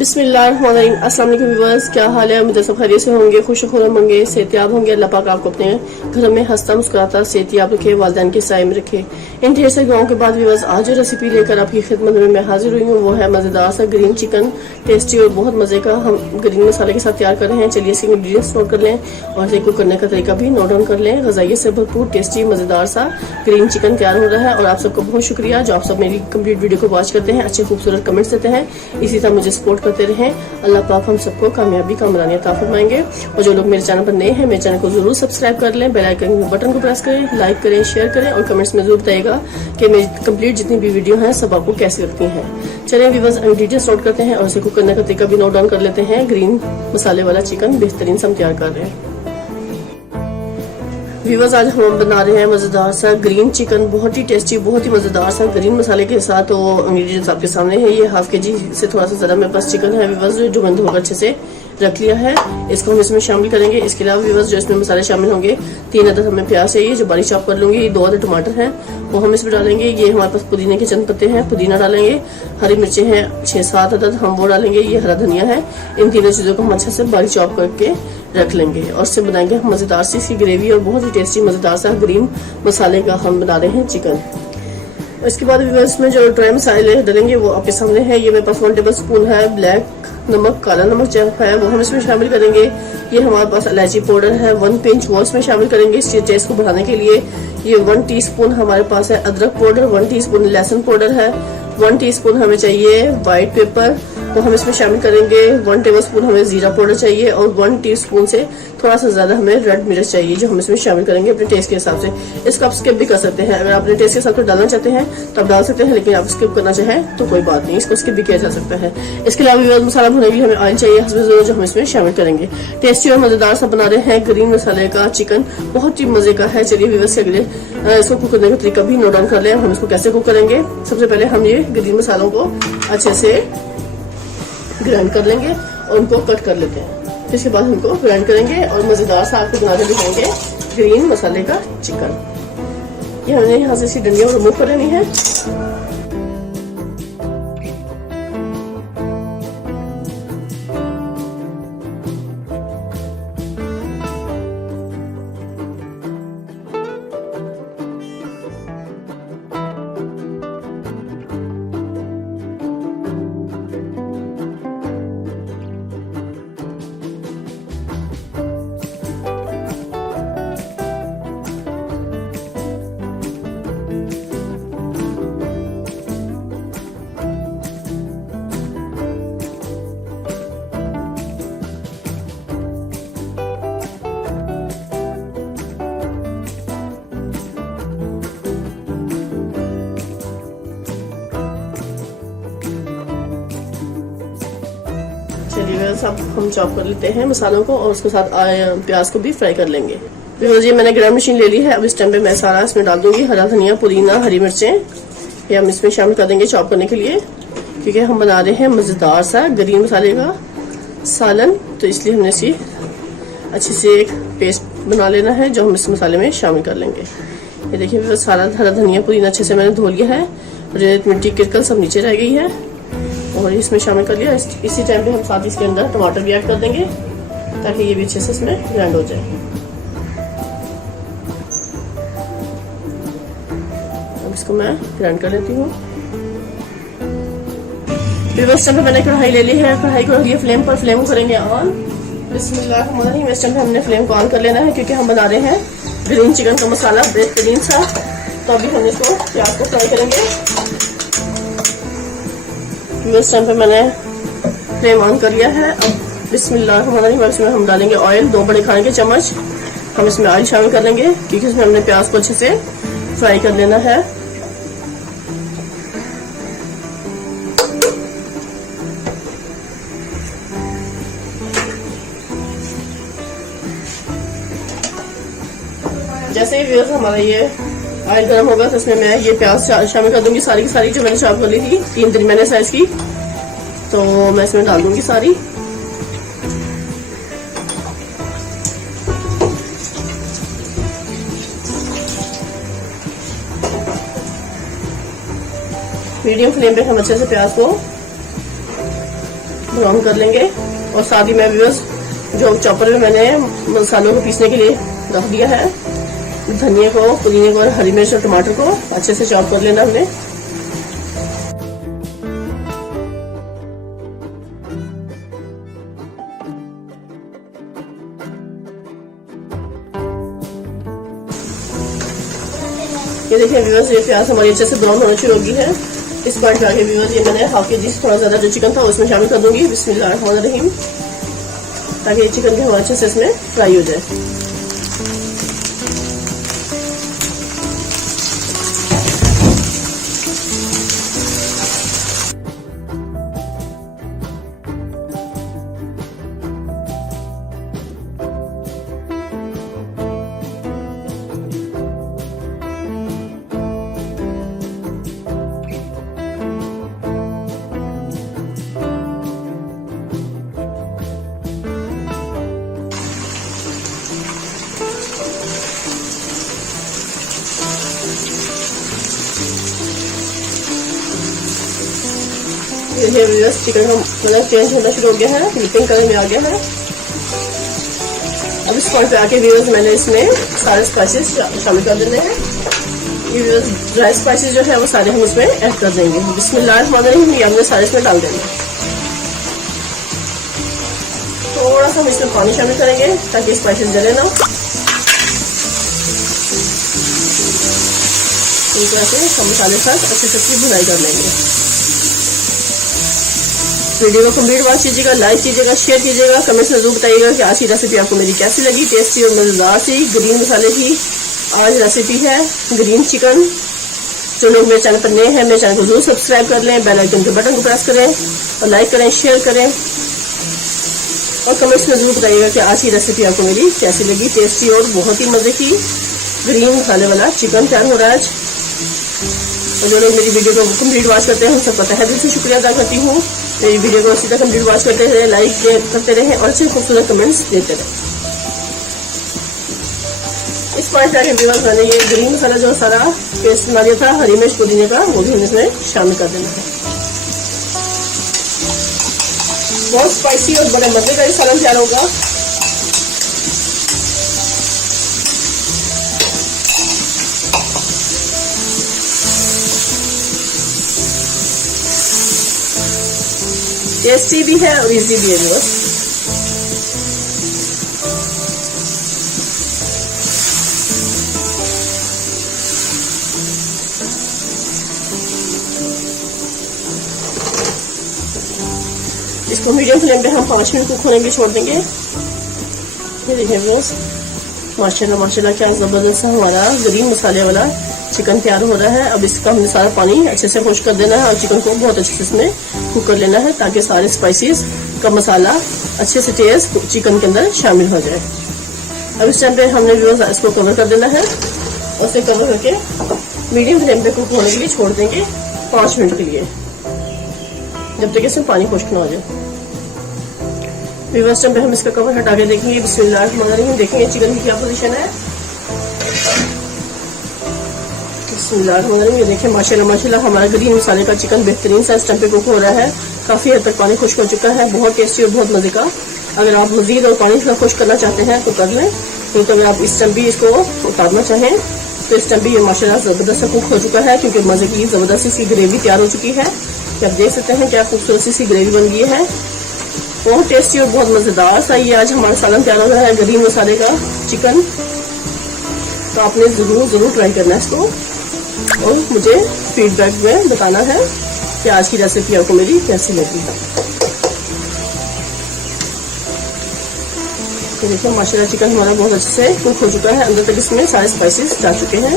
बिस्मिल्लाहिर्रहमानिर्रहीम। अस्सलाम वालेकुम व्यूअर्स, क्या हाल है? उम्मीद है सब खैरियत से होंगे, खुश होंगे, सेहतियाब होंगे। अल्लाह पाक आपको अपने घर में हंसता मुस्कुराता सेहतियाब रखे, वालिदैन के साए में रखे। इन ढेर से दुआओं के बाद व्यूअर्स, आज जो रेसिपी लेकर आपकी खिदमत में मैं हाजिर हुई हूँ वो है मजेदार सा ग्रीन चिकन। टेस्टी और बहुत मजे का हम ग्रीन मसाले के साथ तैयार कर रहे हैं। चलिए इसके इंग्रेडिएंट्स नोट कर लें और इसे कुक करने का तरीका भी नोट डाउन कर लें। ग़िज़ाइयत से भरपूर टेस्टी मजेदार सा ग्रीन चिकन तैयार हो रहा है। और आप सबको बहुत शुक्रिया जो आप सब मेरी कंप्लीट वीडियो को वॉच करते हैं, अच्छे खूबसूरत कमेंट्स देते हैं। इसी तरह मुझे सपोर्ट करते रहें। अल्लाह पाक हम सबको कामयाबी कामरानी अता फरमाएंगे। और जो लोग मेरे चैनल पर नए हैं, मेरे चैनल को जरूर सब्सक्राइब कर लें, बेल आइकन बटन को प्रेस करें, लाइक करें, शेयर करें और कमेंट्स में जरूर बताइएगा कि मेरी कंप्लीट जितनी भी वीडियो हैं सब आपको कैसी लगती हैं। चलिए व्यूअर्स, इंग्रेडिएंट्स नोट करते हैं और इसे कुक करने का तरीका भी नोट डाउन कर लेते हैं। ग्रीन मसाले वाला चिकन बेहतरीन से हम तैयार कर रहे हैं। व्यूअर्स, आज हम बना रहे हैं मजेदार सा ग्रीन चिकन, बहुत ही टेस्टी, बहुत ही मजेदार सा ग्रीन मसाले के साथ। तो इंग्रेडिएंट्स आपके सामने है। ये हाफ केजी से थोड़ा सा ज्यादा मेरे पास चिकन है व्यूअर्स, जो मैंने धोकर अच्छे से रख लिया है। इसको हम इसमें शामिल करेंगे। इसके अलावा व्यूअर्स जो इसमें मसाले शामिल होंगे, 3 अदद हमें प्याज चाहिए जो बारीक चॉप कर लूंगी। 2 अदद टमाटर हैं वो हम इसमें डालेंगे। ये हमारे पास पुदीने के चंद पत्ते हैं, पुदीना डालेंगे। हरी मिर्चें हैं 6-7 अदद, हम वो डालेंगे। ये हरा धनिया है। इन तीनों चीजों को हम अच्छे से बारीक चॉप करके रख लेंगे और इससे बनाएंगे हम मजेदार सी इसकी ग्रेवी और बहुत ही टेस्टी मजेदार सा ग्रीन मसाले का हम बना रहे हैं चिकन। इसके बाद इसमें जो ड्राई मसाले डालेंगे वो आपके सामने है। ये मेरे पास 1 टेबल स्पून है ब्लैक नमक, काला नमक जो है वो हम इसमें शामिल करेंगे। ये हमारे पास इलायची पाउडर है 1 पिंच, वो इसमें शामिल करेंगे इस टेस्ट को बढ़ाने के लिए। ये 1 टीस्पून हमारे पास है अदरक पाउडर, 1 टीस्पून लहसुन पाउडर है, 1 टीस्पून हमें चाहिए व्हाइट पेपर तो हम इसमें शामिल करेंगे। 1 टेबल स्पून हमें जीरा पाउडर चाहिए और 1 टीस्पून से थोड़ा सा ज्यादा हमें रेड मिर्च चाहिए जो हम इसमें शामिल करेंगे अपने टेस्ट के हिसाब से। इसको आप स्किप भी कर सकते हैं, अगर आप अपने टेस्ट के हिसाब से डालना चाहते हैं तो आप डाल सकते हैं, लेकिन आप स्किप करना चाहें तो कोई बात नहीं, इसको स्किप भी किया जा सकता है। इसके अलावा मसाला भुनने के लिए हमें ऑयल चाहिए हस्बे ज़रूरत, जो हम इसमें शामिल करेंगे। टेस्टी और मजेदार सा बना रहे हैं ग्रीन मसाले का चिकन, बहुत ही मजे का है। चलिए व्यूअर्स के अगले इसको कुक करने का तरीका भी नोट डाउन कर लें। हम इसको कैसे कुक करेंगे, सबसे पहले हम ये ग्रीन मसालों को अच्छे से ग्राइंड कर लेंगे और उनको कट कर लेते हैं। इसके बाद उनको ग्राइंड करेंगे और मजेदार सा आपको बना के दिखाएंगे ग्रीन मसाले का चिकन। ये हमने यहाँ से इसकी डंडियों रिमूव कर लेनी है। चलिए सब हम चॉप कर लेते हैं मसालों को और उसके साथ प्याज को भी फ्राई कर लेंगे। ये मैंने ग्राइंड मशीन ले ली है। अब इस टाइम पे मैं सारा इसमें डाल दूंगी हरा धनिया, पुदीना, हरी मिर्चें, ये हम इसमें शामिल कर देंगे चॉप करने के लिए, क्योंकि हम बना रहे हैं मजेदार सा ग्रीन मसाले का सालन। तो इसलिए हमने इसी अच्छे से एक पेस्ट बना लेना है जो हम इस मसाले में शामिल कर लेंगे। ये देखिए सारा हरा धनिया, पुदीना अच्छे से मैंने धो लिया है और मिट्टी किरकल सब नीचे रह गई है और इसमें शामिल कर लिया। इसी टाइम पे हम साथ इसके अंदर टमाटर भी ऐड कर देंगे ताकि ये भी अच्छे से इसमें ग्राइंड हो जाए। अब इसको मैं ग्राइंड कर लेती हूँ। फिर इस टाइम पे मैंने कढ़ाई ले ली है, कढ़ाई को रखिए फ्लेम पर, फ्लेम करेंगे ऑन। बिस्मिल्लाहिर्रहमानिर्रहीम। इस टाइम पे हमने फ्लेम को ऑन कर लेना है क्योंकि हम बना रहे हैं ग्रीन चिकन का मसाला बेहतरीन सा। तो अभी हम इसको प्याज को फ्राई करेंगे। इस टाइम पे मैंने फ्लेम ऑन कर लिया है। अब बिस्मिल्लाहिर्रहमानिर्रहीम इसमें हम डालेंगे ऑयल, 2 बड़े खाने के चम्मच हम इसमें ऑयल शामिल कर लेंगे क्योंकि इसमें हमने प्याज को अच्छे से फ्राई कर लेना है। जैसे ही हमारा ये ऑयल गर्म होगा तो इसमें मैं ये प्याज शामिल कर दूंगी, सारी की सारी जो मैंने चॉप कर ली थी 3 दरमियाने साइज की, तो मैं इसमें डाल दूंगी सारी। मीडियम फ्लेम पे हम अच्छे से प्याज को ब्राउन कर लेंगे। और साथ ही मैं व्यूअर्स जो चॉपर में मैंने मसालों को पीसने के लिए रख दिया है, धनिया को, पुदीने को और हरी मिर्च और टमाटर को अच्छे से चॉप कर लेना हमने। ये देखिए व्यूअर्स, ये प्याज हमारी अच्छे से ब्राउन होना शुरू हो गई है। इस पॉइंट पे आगे व्यूअर्स ये मैंने हाफ के जी से थोड़ा ज्यादा जो चिकन था उसमें शामिल कर दूंगी। बिस्मिल्लाहिर्रहमानिर्रहीम, ताकि चिकन भी हमारे अच्छे से इसमें फ्राई हो जाए। ये व्यूअर्स चिकन का कलर चेंज होना शुरू हो गया है, पिंक कलर में आ गया है। अब इस पॉइंट पे आके व्यूअर्स मैंने इसमें सारे स्पाइसेस शामिल कर देने हैं। ये व्यूअर्स ड्राई स्पाइसेस जो है वो सारे हम इसमें ऐड कर देंगे। बिस्मिल्लाहिर्रहमानिर्रहीम, ये हमने सारे इसमें डाल देंगे। थोड़ा सा हम इसमें पानी शामिल करेंगे ताकि स्पाइसेस जले ना। इस तरह से हम मसाले के साथ अच्छे से इसकी भुनाई कर लेंगे। वीडियो को कंप्लीट वॉच कीजिएगा, लाइक कीजिएगा, शेयर कीजिएगा, कमेंट्स में जरूर बताइएगा कि आज की रेसिपी आपको मेरी कैसी लगी। टेस्टी और मजेदार सी ग्रीन मसाले की आज रेसिपी है ग्रीन चिकन। जो लोग मेरे चैनल पर नए हैं, मेरे चैनल को जरूर सब्सक्राइब कर लें, बेल आइकन के बटन को प्रेस करें और लाइक करें, शेयर करें और कमेंट्स में जरूर बताइएगा कि आज की रेसिपी आपको मेरी कैसी लगी। टेस्टी और बहुत ही मजे की ग्रीन मसाले वाला चिकन तैयार हो रहा है आज। और जो लोग मेरी वीडियो को कंप्लीट वॉच करते हैं उन सबका तहे दिल से शुक्रिया अदा करती हूँ। मेरी वीडियो को सीधा कंप्लीट वॉच करते रहे, लाइक करते रहे और अच्छे खूबसूरत कमेंट्स देते रहे। इस पॉइंट पे व्यूअर्स मैंने ये ग्रीन मसाला जो सारा पेस्ट बना दिया था हरी मिर्च पुदीने का, वो भी इसमें शामिल कर देना है। बहुत स्पाइसी और बड़े मजे का ये सालन तैयार होगा। टेस्टी भी है और इजी भी है व्यूअर्स। इसको मीडियम फ्लेम पे हम 5 मिनट कुक होने के लिए छोड़ देंगे। ये देखिए व्यूअर्स, माशाल्लाह माशाल्लाह क्या जबरदस्त हमारा ग्रीन मसाले वाला चिकन तैयार हो रहा है। अब इसका हमने सारा पानी अच्छे से खुश कर देना है और चिकन को बहुत अच्छे से इसमें कुक कर लेना है ताकि सारे स्पाइसेस का मसाला अच्छे से टेस्ट चिकन के अंदर शामिल हो जाए। अब इस टाइम पे हमने व्यूअर्स इसको कवर कर देना है और इसे कवर करके मीडियम फ्लेम पे कुक होने के लिए छोड़ देंगे 5 मिनट के लिए, जब तक इसमें पानी खुश्क ना हो जाए। व्यूअर्स टाइम पे हम इसका कवर हटा के देखेंगे। बिस्मिल्लाहिर्रहमानिर्रहीम, देखेंगे चिकन की क्या पोजीशन है। ये देखिए माशाल्लाह माशाल्लाह हमारा ग्रीन मसाले का चिकन बेहतरीन सा इस टाइम पे कुक हो रहा है। काफी हद तक पानी खुश्क हो चुका है, बहुत टेस्टी और बहुत मजे का। अगर आप मजीद और पानी का खुश्क करना चाहते हैं तो कर लें, तो अगर आप इस टाइम भी इसको उतारना चाहें तो इस टाइम भी ये माशाल्लाह जबरदस्त कुक हो चुका है, क्योंकि मजे की जबरदस्त सी ग्रेवी तैयार हो चुकी है। आप देख सकते हैं क्या खूबसूरत सी ग्रेवी बन गई है। बहुत टेस्टी और बहुत मजेदार सा ये आज हमारा सालन तैयार हो रहा है ग्रीन मसाले का चिकन। तो आपने जरूर ट्राई करना है इसको और मुझे फीडबैक में बताना है कि आज की रेसिपी आपको मेरी कैसी लगी। तो देखिए माशाल्लाह चिकन हमारा बहुत अच्छे से कुक हो चुका है, अंदर तक इसमें सारे स्पाइसेस जा चुके हैं।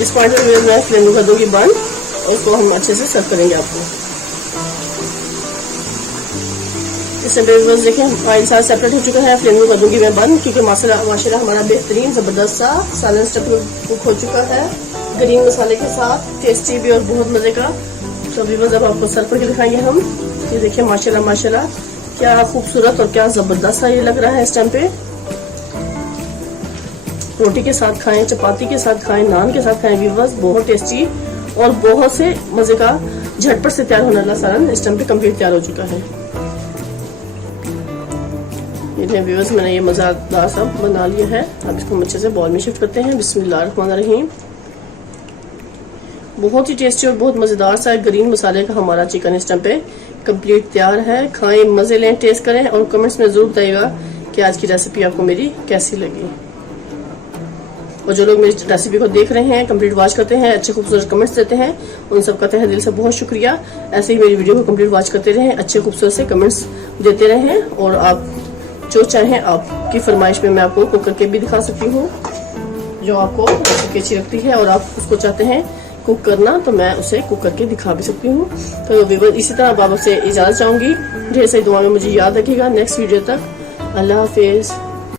इस पॉइंट पे मैं फ्लेम कर दूंगी बंद और इसको हम अच्छे से सर्व करेंगे आपको। इससे बस देखिए ऑयल सारा सेपरेट हो चुका है, फ्लेम कर दूंगी मैं बंद, क्योंकि माशाल्लाह हमारा बेहतरीन जबरदस्त सा सालन स्टफ कुक हो चुका है ग्रीन मसाले के साथ, टेस्टी भी और बहुत मजे का। तो अभी बस अब आपको सर्व करके दिखाएंगे हम। ये देखिए माशाल्लाह माशाल्लाह क्या खूबसूरत और क्या जबरदस्त सा ये लग रहा है इस टाइम पे। रोटी के साथ खाएं, चपाती के साथ खाएं, नान के साथ खाएं व्यूअर्स। बहुत टेस्टी और बहुत से मजे का झटपट से तैयार होने वाला सालन इस टाइम पे कंप्लीट तैयार हो चुका है। ये व्यूअर्स मैंने ये मजेदार सा बना लिया है। अब इसको हम अच्छे से बॉल में शिफ्ट करते हैं। बिस्मिल्लाहिर्रहमानिर्रहीम। बहुत ही टेस्टी और बहुत मजेदार सा ग्रीन मसाले का हमारा चिकन इस टाइम पे कंप्लीट तैयार है। खाएं, मजे लें, टेस्ट करें और कमेंट्स में जरूर बताइएगा कि आज की रेसिपी आपको मेरी कैसी लगी। और जो लोग मेरी रेसिपी को देख रहे हैं, कंप्लीट वॉच करते हैं, अच्छे खूबसूरत कमेंट्स देते हैं, उन सबका तहे दिल से बहुत शुक्रिया। ऐसे ही मेरी वीडियो को कंप्लीट वॉच करते रहें, अच्छे खूबसूरत से कमेंट्स देते रहें और आप जो चाहें आपकी फरमाइश में मैं आपको कुक करके भी दिखा सकती हूँ। जो आपको रेसिपी अच्छी लगती है और आप उसको चाहते हैं कुक करना तो मैं उसे कुक करके दिखा भी सकती हूँ। तो व्यूअर्स इसी तरह अब आपसे इजाजत चाहूंगी। ढेर सारी दुआ में मुझे याद रखिएगा। नेक्स्ट वीडियो तक अल्लाह हाफिज।